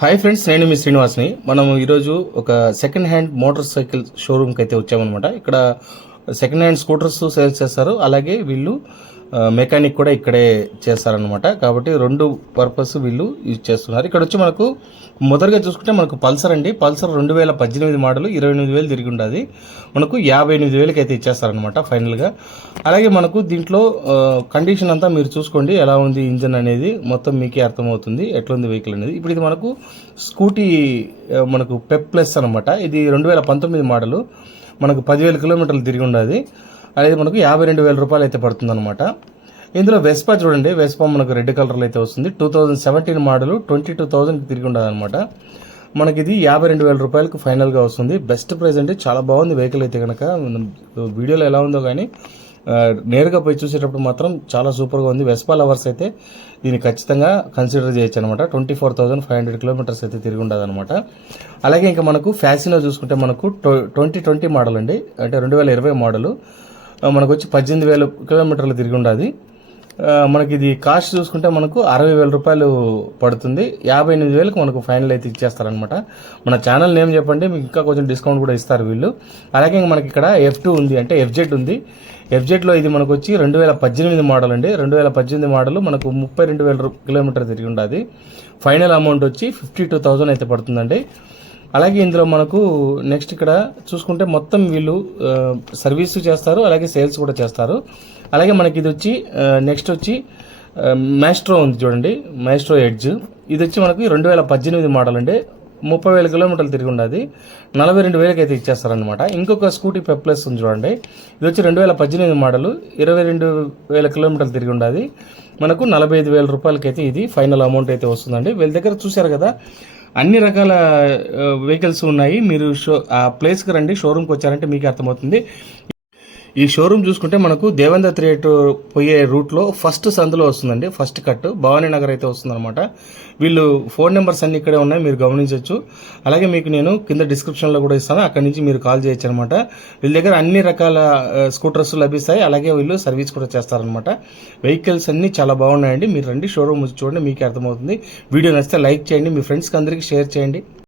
Hi friends, నేను మీ శ్రీనివాస్ని. మనం ఈరోజు ఒక సెకండ్ హ్యాండ్ మోటార్ సైకిల్ షోరూమ్కి అయితే వచ్చామన్నమాట. ఇక్కడ సెకండ్ హ్యాండ్ స్కూటర్స్ సేల్స్ చేస్తారు, అలాగే వీళ్ళు మెకానిక్ కూడా ఇక్కడే చేస్తారనమాట. కాబట్టి రెండు పర్పస్ వీళ్ళు యూజ్ చేస్తున్నారు. ఇక్కడ వచ్చి మనకు మొదటగా చూసుకుంటే మనకు పల్సర్ అండి. పల్సర్ 2018 మోడల్ 28,000 తిరిగి ఉండదు. మనకు 58,000కి అయితే ఇచ్చేస్తారనమాట ఫైనల్గా. అలాగే మనకు దీంట్లో కండిషన్ అంతా మీరు చూసుకోండి, ఎలా ఉంది ఇంజన్ అనేది మొత్తం మీకే అర్థమవుతుంది ఎట్లుంది వెహికల్ అనేది. ఇప్పుడు ఇది మనకు స్కూటీ మనకు పెప్ ప్లస్ అనమాట. ఇది 2019 మోడల్, మనకు 10,000 కిలోమీటర్లు తిరిగి ఉండదు. అనేది మనకు 52,000 రూపాయలు అయితే పడుతుంది అనమాట. ఇందులో వెస్పా చూడండి, వెస్పా మనకు రెడ్ కలర్లో అయితే వస్తుంది. 2017 మోడల్ 22,000 తిరిగి ఉండదు అనమాట. మనకి ఇది 52,000 రూపాయలకు ఫైనల్గా వస్తుంది. బెస్ట్ ప్రైస్ అంటే చాలా బాగుంది వెహికల్ అయితే కనుక. వీడియోలో ఎలా ఉందో కానీ నేరుగా పోయి చూసేటప్పుడు మాత్రం చాలా సూపర్గా ఉంది. వెస్పా లవర్స్ అయితే దీన్ని ఖచ్చితంగా కన్సిడర్ చేయొచ్చు అనమాట. 24,500 కిలోమీటర్స్ అయితే తిరిగి ఉండదు అనమాట. అలాగే ఇంకా మనకు ఫ్యాసినో చూసుకుంటే మనకు 2020 మోడల్ అండి, అంటే 2020 మోడల్, మనకు వచ్చి 18,000 కిలోమీటర్లు తిరిగి ఉండదు. మనకి ఇది కాస్ట్ చూసుకుంటే మనకు 60,000 రూపాయలు పడుతుంది. 58,000కి మనకు ఫైనల్ అయితే ఇచ్చేస్తారనమాట. మన ఛానల్ నేమ్ చెప్పండి, మీకు ఇంకా కొంచెం డిస్కౌంట్ కూడా ఇస్తారు వీళ్ళు. అలాగే మనకి ఇక్కడ F2 ఉంది, అంటే FZ ఉంది. FZలో ఇది మనకు వచ్చి 2018 మోడల్ అండి. 2018 మోడల్ మనకు 32,000 కిలోమీటర్ తిరిగి ఉండదు. ఫైనల్ అమౌంట్ వచ్చి 52,000 అయితే పడుతుందండి. అలాగే ఇందులో మనకు నెక్స్ట్ ఇక్కడ చూసుకుంటే మొత్తం వీళ్ళు సర్వీస్ చేస్తారు, అలాగే సేల్స్ కూడా చేస్తారు. అలాగే మనకి ఇది వచ్చి నెక్స్ట్ వచ్చి మైస్ట్రో ఉంది చూడండి, మైస్ట్రో ఎడ్జ్. ఇది వచ్చి మనకి 2018 మోడల్ అండి, 30,000 కిలోమీటర్లు తిరిగి ఉండదు. 42,000కి అయితే ఇచ్చేస్తారనమాట. ఇంకొక స్కూటీ పెప్ ప్లస్ ఉంది చూడండి, ఇది వచ్చి 2018 మోడల్, 22,000 కిలోమీటర్లు తిరిగి ఉండదు. మనకు 45,000 రూపాయలకి అయితే ఇది ఫైనల్ అమౌంట్ అయితే వస్తుందండి. వీళ్ళ దగ్గర చూశారు కదా అన్ని రకాల వెహికల్స్ ఉన్నాయి. మీరు ఆ ప్లేస్కి రండి, షోరూమ్కి వచ్చారంటే మీకు అర్థమవుతుంది. ఈ షోరూమ్ చూసుకుంటే మనకు దేవేంద్ర థియేటర్ పోయే రూట్లో ఫస్ట్ సందులో వస్తుందండి, ఫస్ట్ కట్ భవానీ నగర్ అయితే వస్తుందన్నమాట. వీళ్ళు ఫోన్ నెంబర్స్ అన్ని ఇక్కడే ఉన్నాయి, మీరు గమనించవచ్చు. అలాగే మీకు నేను కింద డిస్క్రిప్షన్లో కూడా ఇస్తాను, అక్కడి నుంచి మీరు కాల్ చేయొచ్చు అనమాట. వీళ్ళ దగ్గర అన్ని రకాల స్కూటర్స్ లభిస్తాయి, అలాగే వీళ్ళు సర్వీస్ కూడా చేస్తారనమాట. వెహికల్స్ అన్ని చాలా బాగున్నాయండి. మీరు రండి, షోరూమ్ చూడండి, మీకే అర్థమవుతుంది. వీడియో నచ్చితే లైక్ చేయండి, మీ ఫ్రెండ్స్కి అందరికీ షేర్ చేయండి.